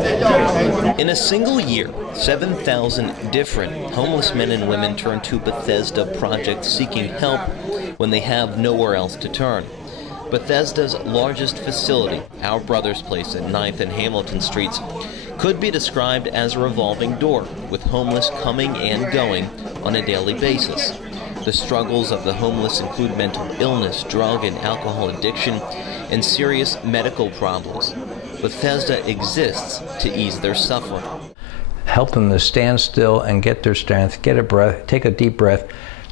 In a single year, 7,000 different homeless men and women turn to Bethesda Project seeking help when they have nowhere else to turn. Bethesda's largest facility, Our Brother's Place at 9th and Hamilton Streets, could be described as a revolving door, with homeless coming and going on a daily basis. The struggles of the homeless include mental illness, drug and alcohol addiction, and serious medical problems. Bethesda exists to ease their suffering. Help them to stand still and get their strength, get a breath, take a deep breath,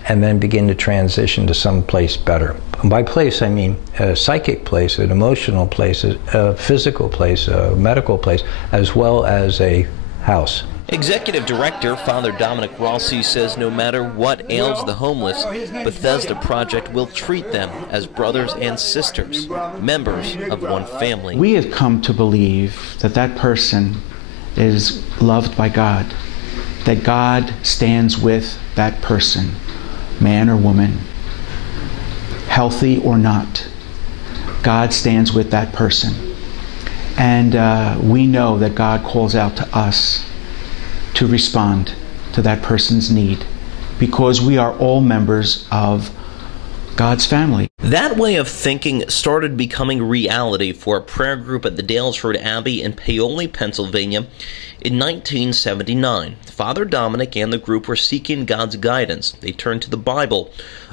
and then begin to transition to some place better. And by place, I mean a psychic place, an emotional place, a physical place, a medical place, as well as a house. Executive Director Father Dominic Rossi says no matter what ails the homeless, Bethesda Project will treat them as brothers and sisters, members of one family. We have come to believe that that person is loved by God, that God stands with that person, man or woman, healthy or not. God stands with that person. And we know that God calls out to us to respond to that person's need, because we are all members of God's family. That way of thinking started becoming reality for a prayer group at the Dalesford Abbey in Paoli, Pennsylvania in 1979. Father Dominic and the group were seeking God's guidance. They turned to the Bible,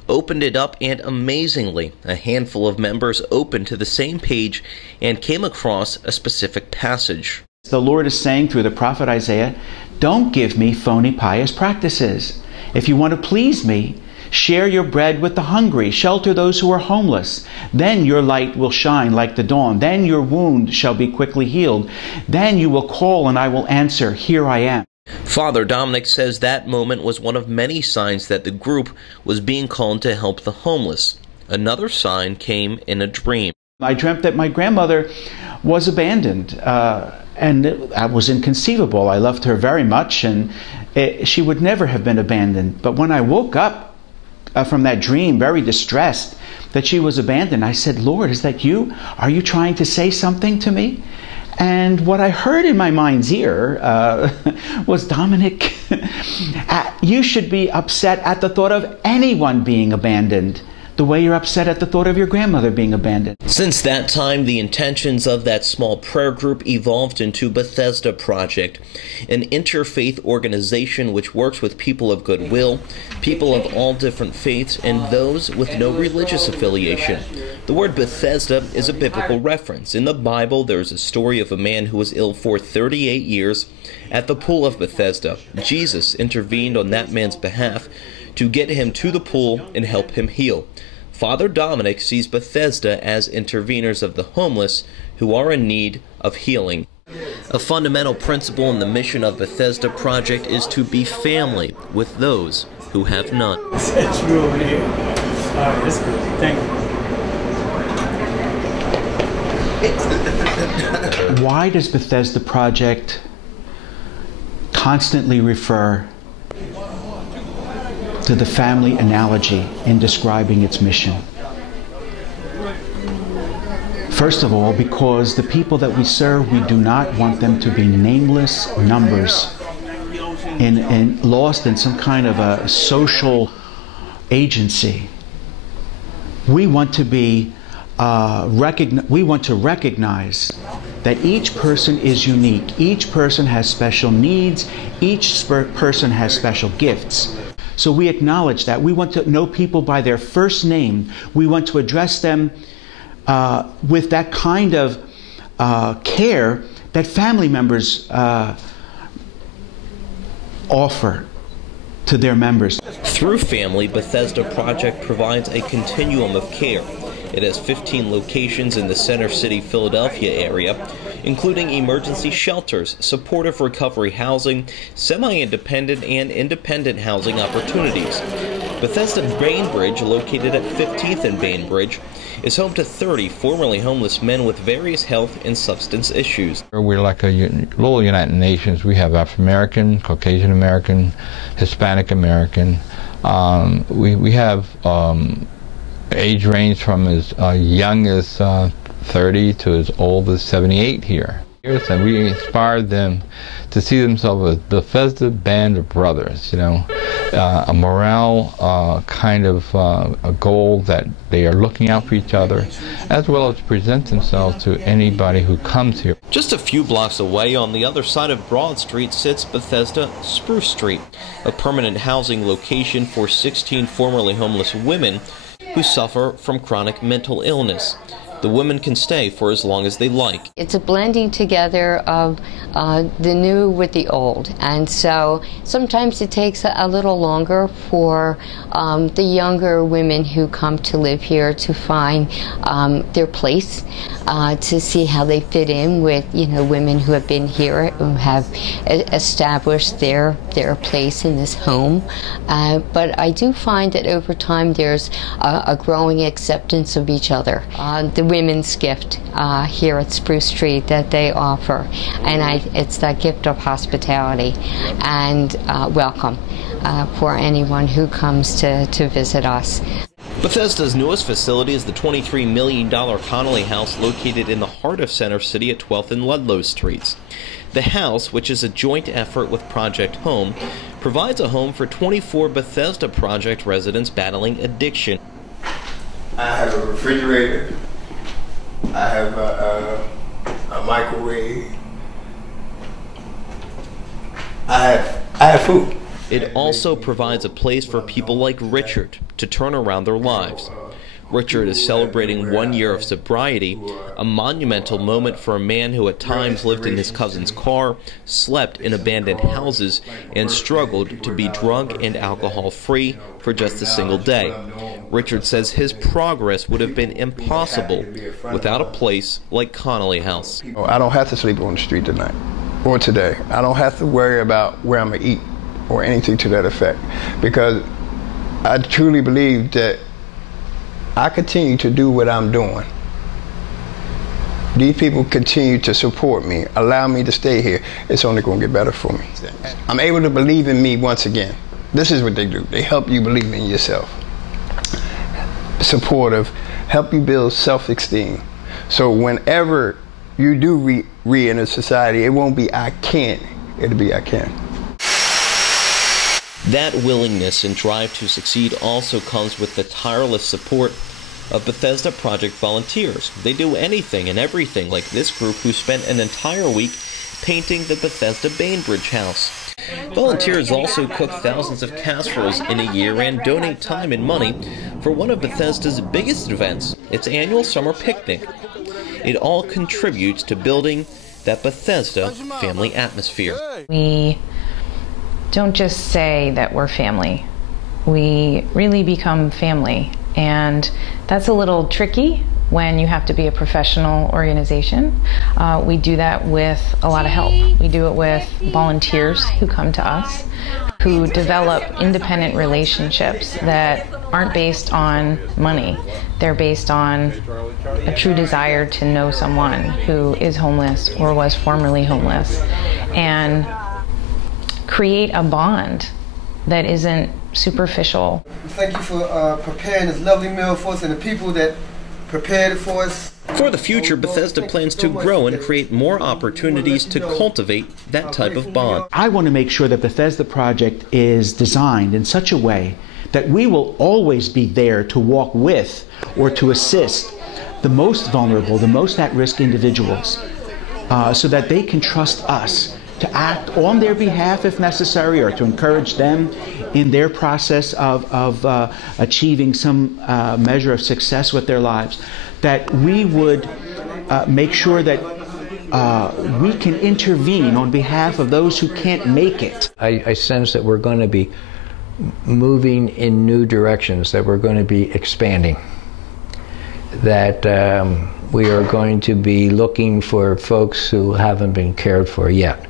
opened it up, and amazingly, a handful of members opened to the same page and came across a specific passage. The Lord is saying through the prophet Isaiah, "Don't give me phony pious practices. If you want to please me, share your bread with the hungry, shelter those who are homeless. Then your light will shine like the dawn. Then your wound shall be quickly healed. Then you will call and I will answer, here I am." Father Dominic says that moment was one of many signs that the group was being called to help the homeless. Another sign came in a dream. I dreamt that my grandmother was abandoned, and that was inconceivable. I loved her very much, and she would never have been abandoned. But when I woke up from that dream, very distressed that she was abandoned, I said, "Lord, is that you? Are you trying to say something to me?" And what I heard in my mind's ear was, "Dominic, you should be upset at the thought of anyone being abandoned, the way you're upset at the thought of your grandmother being abandoned." Since that time, the intentions of that small prayer group evolved into Bethesda Project, an interfaith organization which works with people of goodwill, people of all different faiths, and those with no religious affiliation. The word Bethesda is a biblical reference. In the Bible, there is a story of a man who was ill for 38 years at the pool of Bethesda. Jesus intervened on that man's behalf to get him to the pool and help him heal. Father Dominic sees Bethesda as interveners of the homeless who are in need of healing. A fundamental principle in the mission of Bethesda Project is to be family with those who have none. It's true over here. All right, that's good. Thank you. Why does Bethesda Project constantly refer to the family analogy in describing its mission? First of all, because the people that we serve, we do not want them to be nameless numbers lost in some kind of a social agency. We want to be we want to recognize that each person is unique. Each person has special needs. Each person has special gifts. So we acknowledge that. We want to know people by their first name. We want to address them with that kind of care that family members offer to their members. Through family, Bethesda Project provides a continuum of care. It has 15 locations in the Center City, Philadelphia area, including emergency shelters, supportive recovery housing, semi-independent and independent housing opportunities. Bethesda Bainbridge, located at 15th and Bainbridge, is home to 30 formerly homeless men with various health and substance issues. We're like a little United Nations. We have African American, Caucasian American, Hispanic American. We have age range from as young as 30 to as old as 78 here. And we inspired them to see themselves as Bethesda band of brothers, you know, a morale kind of a goal that they are looking out for each other, as well as present themselves to anybody who comes here. Just a few blocks away on the other side of Broad Street sits Bethesda Spruce Street, a permanent housing location for 16 formerly homeless women who suffer from chronic mental illness. The women can stay for as long as they like. It's a blending together of the new with the old, and so sometimes it takes a little longer for the younger women who come to live here to find their place, to see how they fit in with, you know, women who have been here, who have established their place in this home. But I do find that over time there's a growing acceptance of each other. The women's gift here at Spruce Street that they offer, and it's that gift of hospitality and welcome for anyone who comes to visit us. Bethesda's newest facility is the $23 million Connolly House located in the heart of Center City at 12th and Ludlow Streets. The house, which is a joint effort with Project Home, provides a home for 24 Bethesda Project residents battling addiction. I have a refrigerator. I have a microwave. I have food. It also provides a place for people like Richard to turn around their lives. Richard is celebrating 1 year of sobriety, a monumental moment for a man who at times lived in his cousin's car, slept in abandoned houses, and struggled to be drug and alcohol free for just a single day. Richard says his progress would have been impossible without a place like Connolly House. I don't have to sleep on the street tonight or today. I don't have to worry about where I'm going to eat or anything to that effect, because I truly believe that I continue to do what I'm doing. These people continue to support me, allow me to stay here. It's only going to get better for me. I'm able to believe in me once again. This is what they do. They help you believe in yourself. Supportive, help you build self-esteem. So whenever you do re-enter society, it won't be I can't, it'll be I can. That willingness and drive to succeed also comes with the tireless support of Bethesda Project volunteers. They do anything and everything, like this group who spent an entire week painting the Bethesda Bainbridge House. Volunteers also cook thousands of casseroles in a year and donate time and money for one of Bethesda's biggest events, its annual summer picnic. It all contributes to building that Bethesda family atmosphere. We don't just say that we're family. We really become family, and that's a little tricky when you have to be a professional organization. We do that with a lot of help. We do it with volunteers who come to us, who develop independent relationships that aren't based on money. They're based on a true desire to know someone who is homeless or was formerly homeless, and create a bond that isn't superficial. Thank you for preparing this lovely meal for us and the people that prepared it for us. For the future, Bethesda plans to grow and create more opportunities to cultivate that type of bond. I want to make sure that Bethesda Project is designed in such a way that we will always be there to walk with or to assist the most vulnerable, the most at-risk individuals, so that they can trust us to act on their behalf if necessary, or to encourage them in their process of achieving some measure of success with their lives, that we would make sure that we can intervene on behalf of those who can't make it. I sense that we're going to be moving in new directions, that we're going to be expanding, that we are going to be looking for folks who haven't been cared for yet,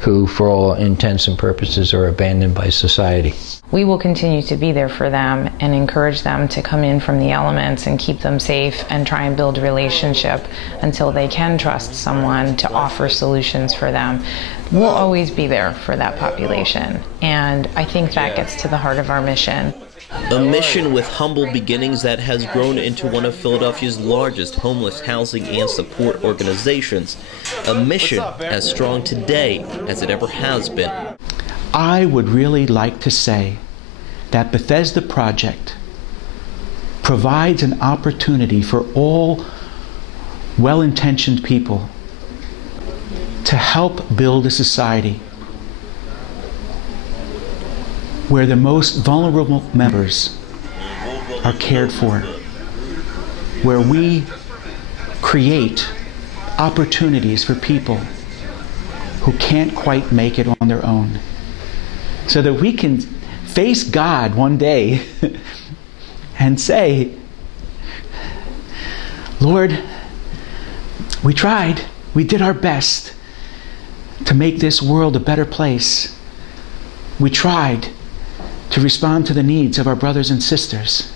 who for all intents and purposes are abandoned by society. We will continue to be there for them and encourage them to come in from the elements and keep them safe and try and build a relationship until they can trust someone to offer solutions for them. We'll always be there for that population, and I think that gets to the heart of our mission. A mission with humble beginnings that has grown into one of Philadelphia's largest homeless housing and support organizations. A mission as strong today as it ever has been. I would really like to say that Bethesda Project provides an opportunity for all well-intentioned people to help build a society where the most vulnerable members are cared for, where we create opportunities for people who can't quite make it on their own, so that we can face God one day and say, Lord, we tried, we did our best to make this world a better place. We tried to respond to the needs of our brothers and sisters.